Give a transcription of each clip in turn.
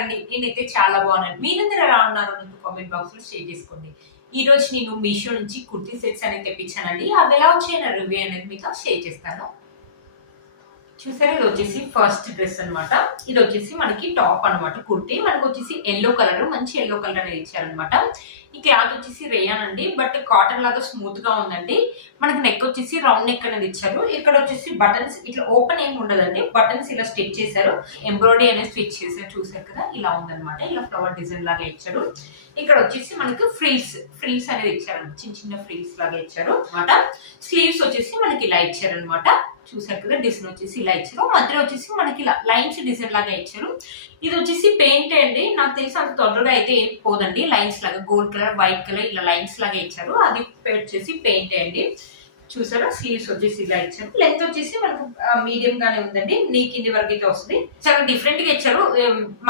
ఉన్నారండి? నేనైతే చాలా బాగున్నాను. మీరందరూ ఎలా ఉన్నారో నాకు కామెంట్ బాక్స్ లో షేర్ చేసుకోండి. ఈ రోజు నేను మీషో నుంచి కుర్తీ సెట్స్ అనేది తెప్పించానండి. అవి ఎలా వచ్చాయన్న రివ్యూ అనేది మీతో షేర్ చేస్తాను. చూసారా, ఇది వచ్చేసి ఫస్ట్ డ్రెస్ అనమాట. ఇది వచ్చేసి మనకి టాప్ అనమాట. కుర్తీ మనకు వచ్చేసి ఎల్లో కలర్, మంచి ఎల్లో కలర్ అనేది ఇచ్చారనమాట. ఈ క్లాత్ వచ్చేసి రేయాన్ అండి, బట్ కాటన్ లాగా స్మూత్ గా ఉందండి. మనకి నెక్ వచ్చేసి రౌండ్ నెక్ అనేది ఇచ్చారు. ఇక్కడ వచ్చేసి బటన్స్ ఇట్లా ఓపెన్ ఏమి ఉండదండి, బటన్స్ ఇలా స్టిచ్ చేశారు, ఎంబ్రాయిడరీ అనేది స్టిచ్ చేశారు. చూసారు కదా, ఇలా ఉందన్నమాట. ఇలా ఫ్లవర్ డిజైన్ లాగా ఇచ్చారు. ఇక్కడ వచ్చేసి మనకి ఫ్రిల్స్ అనేది ఇచ్చారు, చిన్న చిన్న ఫ్రిల్స్ లాగా ఇచ్చారు అనమాట. స్లీవ్స్ వచ్చేసి మనకి ఇలా ఇచ్చారు అనమాట. చూసారు కదా, డిజైన్ వచ్చేసి ఇలా ఇచ్చారు. మధ్యలో వచ్చేసి మనకి ఇలా లైన్స్ డిజైన్ లాగా ఇచ్చారు. ఇది వచ్చేసి పెయింట్ అండి, నాకు తెలిసి అంత తొందరగా అయితే ఏం పోదండి. లైన్స్ లాగా గోల్డ్ కలర్, వైట్ కలర్ ఇలా లైన్స్ లాగా ఇచ్చారు. అది వచ్చేసి పెయింట్ అండి. చూసారా, స్లీవ్స్ వచ్చేసి ఇలా ఇచ్చారు. లెంత్ వచ్చేసి మనకు మీడియం గానే ఉందండి, నీ కింది వరకు అయితే వస్తుంది. చాలా డిఫరెంట్ గా ఇచ్చారు.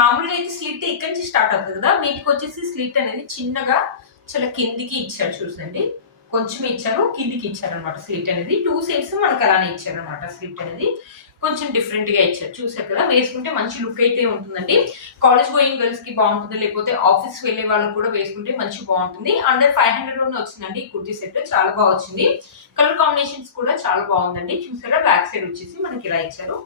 మామూలుగా అయితే స్లిట్ ఇక్కడ నుంచి స్టార్ట్ అవుతుంది కదా, వీటికి వచ్చేసి స్లిట్ అనేది చిన్నగా చాలా కిందికి ఇచ్చారు. చూసండి, కొంచెం ఇచ్చారు, కిందికి ఇచ్చారు అనమాట. స్లిట్ అనేది 2 సైడ్స్ మనకు అలానే ఇచ్చారు అనమాట. స్లిట్ అనేది కొంచెం డిఫరెంట్ గా ఇచ్చారు. చూసారు కదా, వేసుకుంటే మంచి లుక్ అయితే ఉంటుందండి. కాలేజ్ గోయింగ్ గర్ల్స్ కి బాగుంటుంది, లేకపోతే ఆఫీస్ వెళ్ళే వాళ్ళకి కూడా వేసుకుంటే మంచి బాగుంటుంది. అండర్ 500 లోనే వచ్చిందండి కుర్తీ సెట్. చాలా బాగా వచ్చింది. కలర్ కాంబినేషన్స్ కూడా చాలా బాగుందండి. చూసారా, బ్యాక్ సైడ్ వచ్చేసి మనకి ఇలా ఇచ్చారు.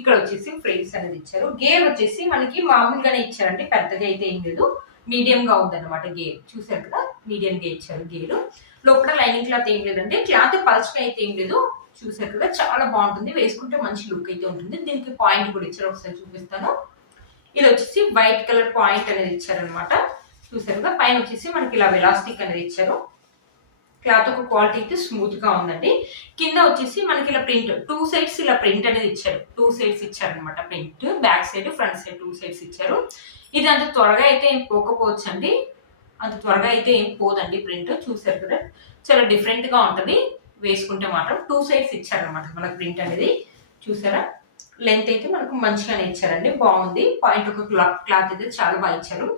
ఇక్కడ వచ్చేసి ఫ్రేమ్స్ అనేది ఇచ్చారు. గేర్ వచ్చేసి మనకి మామూలుగానే ఇచ్చారండి, పెద్దగా అయితే ఏం లేదు, మీడియం గా ఉందన్నమాట గేర్. చూసారు కదా, మీడియం గా ఇచ్చారు గేర్. లోపల లైనింగ్ క్లాత్ ఏం లేదంటే, క్లాత్ పల్చగా అయితే ఏం లేదు. చూసారు కదా, చాలా బాగుంటుంది, వేసుకుంటే మంచి లుక్ అయితే ఉంటుంది. దీనికి పాయింట్ కూడా ఇచ్చారు, ఒకసారి చూపిస్తాను. ఇది వచ్చేసి వైట్ కలర్ పాయింట్ అనేది ఇచ్చారనమాట. చూసారు కదా, పైన వచ్చేసి మనకి ఇలా ఎలాస్టిక్ అనేది ఇచ్చారు. క్లాత్ ఒక క్వాలిటీ అయితే స్మూత్ గా ఉందండి. కింద వచ్చేసి మనకి ఇలా ప్రింట్ 2 సైడ్స్ ఇలా ప్రింట్ అనేది ఇచ్చారు. 2 సైడ్స్ ఇచ్చారనమాట print, back side front side 2 sides ఇచ్చారు. ఇది అంత త్వరగా అయితే ఏం పోకపోవచ్చు అండి, అంత త్వరగా అయితే ఏం పోదండి ప్రింట్. చూసారు కదా, చాలా డిఫరెంట్ గా ఉంటది, వేసుకుంటే మాత్రం 2 సైడ్స్ ఇచ్చారనమాట మనకు ప్రింట్ అనేది. చూసారా, లెంత్ అయితే మనకు మంచిగానే ఇచ్చారండి, బాగుంది. పాయింట్ ఒక క్లాత్ అయితే చాలా బాగా ఇచ్చారు.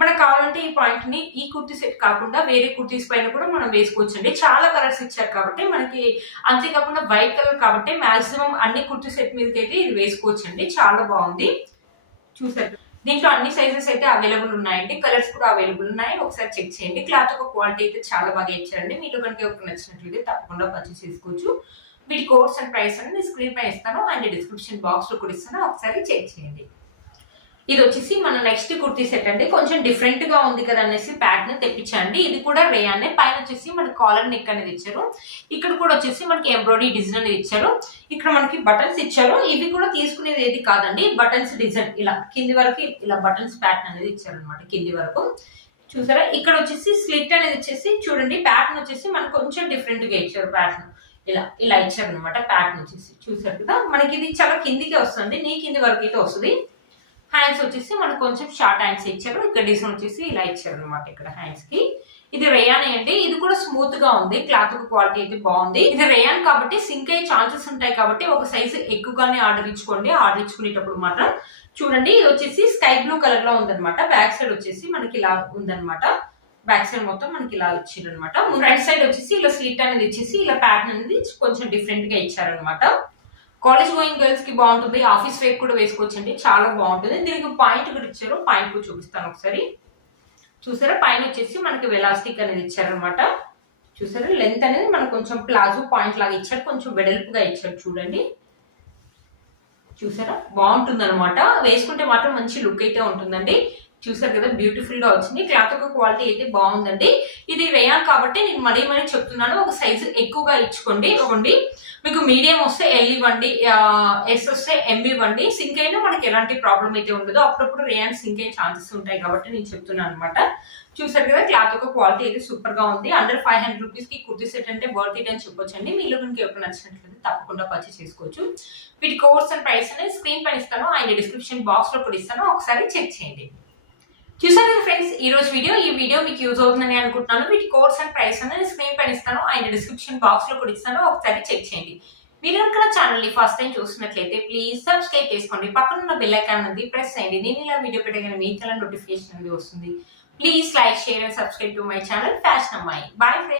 మనకు కావాలంటే ఈ పాయింట్ ని ఈ కుర్తీ సెట్ కాకుండా వేరే కుర్తీస్ పైన కూడా మనం వేసుకోవచ్చు అండి. చాలా కలర్స్ ఇచ్చారు కాబట్టి మనకి, అంతేకాకుండా వైట్ కలర్ కాబట్టి మాక్సిమం అన్ని కుర్తీ సెట్ మీదకి అయితే ఇది వేసుకోవచ్చు అండి. చాలా బాగుంది. చూసారు, దీంట్లో అన్ని సైజెస్ అయితే అవైలబుల్ ఉన్నాయండి, కలర్స్ కూడా అవైలబుల్ ఉన్నాయి. ఒకసారి చెక్ చేయండి. క్లాత్ ఒక క్వాలిటీ అయితే చాలా బాగా ఇచ్చారండి. మీకు కనుక ఒక నచ్చినట్లయితే తప్పకుండా పర్చేస్ చేసుకోవచ్చు. వీటి కోర్స్ అండ్ ప్రైస్ అనేది స్క్రీన్ పై ఇస్తాను అండ్ డిస్క్రిప్షన్ బాక్స్ లో కూడా ఇస్తాను, ఒకసారి చెక్ చేయండి. ఇది వచ్చేసి మన నెక్స్ట్ కుర్తీ సెట్ అండి. కొంచెం డిఫరెంట్ గా ఉంది కదా అనేసి ప్యాటర్న్ తెప్పించండి. ఇది కూడా రేయానే. పైన వచ్చేసి మనకి కాలర్ నెక్ అనేది ఇచ్చారు. ఇక్కడ కూడా వచ్చేసి మనకి ఎంబ్రాయిడరీ డిజైన్ అనేది ఇచ్చారు. ఇక్కడ మనకి బటన్స్ ఇచ్చారు. ఇవి కూడా తీసుకునేది ఏది కాదండి, బటన్స్ డిజైన్ ఇలా కింది వరకు ఇలా బటన్స్ ప్యాటర్న్ అనేది ఇచ్చారు అనమాట, కింది వరకు. చూసారా, ఇక్కడ వచ్చేసి స్లిట్ అనేది ఇచ్చేసి చూడండి, ప్యాటర్న్ వచ్చేసి మనకు కొంచెం డిఫరెంట్ గా ఇచ్చారు. ప్యాటర్న్ ఇలా ఇలా ఇచ్చారు అనమాట. ప్యాటర్న్ వచ్చేసి చూసారు కదా, మనకి ఇది చాలా కిందికి వస్తుంది, నీ కింది వరకు అయితే వస్తుంది. హ్యాండ్స్ వచ్చేసి మనకు కొంచెం షార్ట్ హ్యాండ్స్ ఇచ్చారు. ఇక్కడ డిజైన్ వచ్చేసి ఇలా ఇచ్చారు అనమాట ఇక్కడ హ్యాండ్స్ కి. ఇది రేయాన్ అండి, ఇది కూడా స్మూత్ గా ఉంది, క్లాత్ క్వాలిటీ అయితే బాగుంది. ఇది రేయాన్ కాబట్టి సింక్ అయ్యే ఛాన్సెస్ ఉంటాయి కాబట్టి ఒక సైజు ఎక్కువగానే ఆర్డర్ ఇచ్చుకోండి. ఆర్డర్ ఇచ్చుకునేటప్పుడు మాత్రం చూడండి. ఇది వచ్చేసి స్కై బ్లూ కలర్ లో ఉందన్నమాట. బ్యాక్ సైడ్ వచ్చేసి మనకి ఇలా ఉందన్నమాట. బ్యాక్ సైడ్ మొత్తం మనకి ఇలా ఇచ్చారు అనమాట. ఫ్రంట్ సైడ్ వచ్చేసి ఇలా స్లిట్ అనేది ఇచ్చేసి ఇలా ప్యాటర్న్ అనేది కొంచెం డిఫరెంట్ గా ఇచ్చారనమాట. కాలేజ్ గోయింగ్ గర్ల్స్ కి బాగుంటుంది, ఆఫీస్ వేర్ కూడా వేసుకోవచ్చండి, చాలా బాగుంటుంది. దీనికి పాయింట్ కూడా ఇచ్చారు, పాయింట్ కూడా చూపిస్తాను ఒకసారి. చూసారా, పైన వచ్చేసి మనకి ఎలాస్టిక్ అనేది ఇచ్చారనమాట. చూసారా, లెంత్ అనేది మనకు కొంచెం ప్లాజో పాయింట్ లాగా ఇచ్చారు, కొంచెం వెడల్పుగా ఇచ్చారు. చూడండి, చూసారా, బాగుంటుంది అనమాట, వేసుకుంటే మాత్రం మంచి లుక్ అయితే ఉంటుందండి. చూసారు కదా, బ్యూటిఫుల్ గా వచ్చింది. క్లాత్ యొక్క క్వాలిటీ అయితే బాగుందండి. ఇది రేయాన్ కాబట్టి నేను మరీ చెప్తున్నాను, ఒక సైజు ఎక్కువగా ఇవ్వండి. మీకు మీడియం వస్తే ఎల్ ఇవ్వండి, ఎస్ వస్తే ఎం ఇవ్వండి. సింక్ అయినా మనకి ఎలాంటి ప్రాబ్లం అయితే ఉండదు. అప్పుడప్పుడు రేయాన్ సింక్ అయ్యే ఛాన్సెస్ ఉంటాయి కాబట్టి నేను చెప్తున్నాను అనమాట. చూసారు కదా, క్లాత్ యొక్క క్వాలిటీ అయితే సూపర్ గా ఉంది. అండర్ 500 రూపీస్ కి కుర్తీ సెట్ అంటే వర్త్ ఇట్ అని చెప్పొచ్చండి. మీలో కనుక ఎవరికి నచ్చినట్లయితే తప్పకుండా పర్చేస్ చేసుకోవచ్చు. వీటి కోర్స్ అండ్ ప్రైస్ అనేది స్క్రీన్ పైన ఇస్తాను అండ్ డిస్క్రిప్షన్ బాక్స్ లో కూడా ఇస్తాను, ఒకసారి చెక్ చేయండి. చూసారు కదా ఫ్రెండ్స్, ఈ వీడియో మీకు యూజ్ అవుతుందని అనుకుంటున్నాను. వీటి కోర్స్ అండ్ ప్రైస్ అనేది స్క్రీన్ పైన ఇస్తాను అండ్ డిస్క్రిప్షన్ బాక్స్ లో కూడా ఇస్తాను, ఒకసారి చెక్ చేయండి. మీరు కనుక ఛానల్ ని ఫస్ట్ టైం చూస్తున్నట్లయితే ప్లీజ్ సబ్స్క్రైబ్ చేసుకోండి. పక్కన ఉన్న బెల్ ఐకాన్ అనేది ప్రెస్ చేయండి. నేను ఇలా వీడియో పెట్టగానే మీకు నోటిఫికేషన్ అనేది వస్తుంది. Please like, share and subscribe to my channel fashion అమ్మాయి. Bye friends.